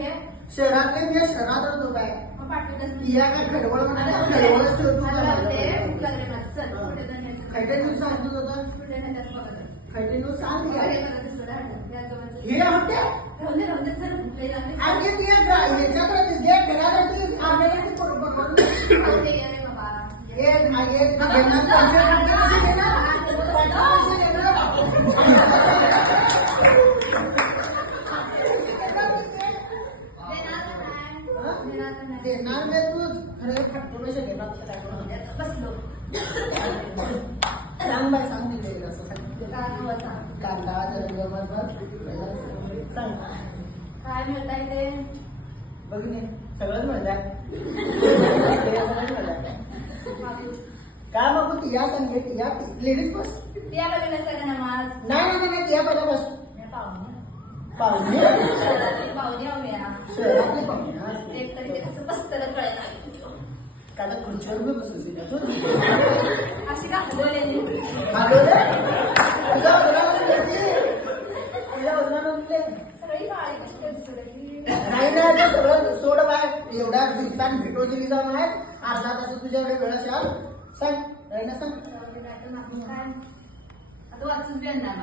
हे शहरातले मी शहरातच लोक आहे मग पाठवतच या काय खडवळ म्हणाले खडवळच ठेवतो खैटे न्यूज सांगतो होता खैटे न्यूज सांग हे होते आणि ते ह्याच्याकडे जे घरासाठी आपल्याला ते बरोबर एक मागे एक देणार मी तू खरं फटकून घेणार सांग बाय सांग दिले असं कांदा सांग काय मिळताय ते बघितले सगळंच मिळतंय काय मग तू या सांगे या लेडीज बस त्या बघितलं सगळं नमाज नाही या पहिला बस पाहुणे पाहुणे आऊया शहरातले पाहुणे एक तरी ते कसं बसतं कळलं काय खुर्चीवर बी बसून अशी का बोलेली सगळी काळी कशी सगळी नाही सगळं सोड बाय एवढ्या दिवसात भेटो दिली जाऊन आहे अर्धा तास तुझ्याकडे वेळ असेल सांग राहिना सांग काय आता वाचून बी आणणार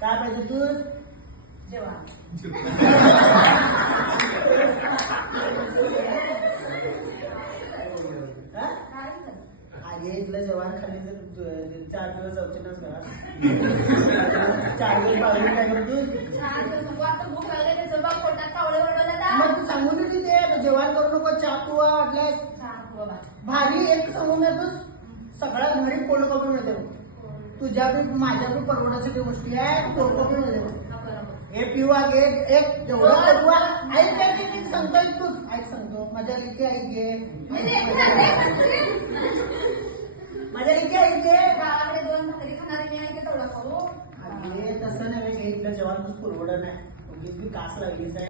काय पाहिजे तू जेवण आगे इथलं जेवण खाली 4 दिवस औषधच करा 4 दिवस पाळून काय करतो मग तू सांगून ते जेवण करू नको चहा तुवा वाटल्यास भारी एक सांगून येतो सगळ्या घरी कोल्ड कॉफी मिळते तुझ्या बी माझ्या बी परवडायची गोष्टी आहे कोल्ड कॉफी मिळते हे पिवा घे एक जेवढं ऐक सांगतो तू ऐक सांगतो माझ्या लिखी ऐक घे माझ्या लिखी ऐक घे गावाकडे 2 भाकरी खाणारी मी आहे तेवढं खाऊ तसं नाही काही इथलं जेवण तू पुरवडं नाही कास लागलीच आहे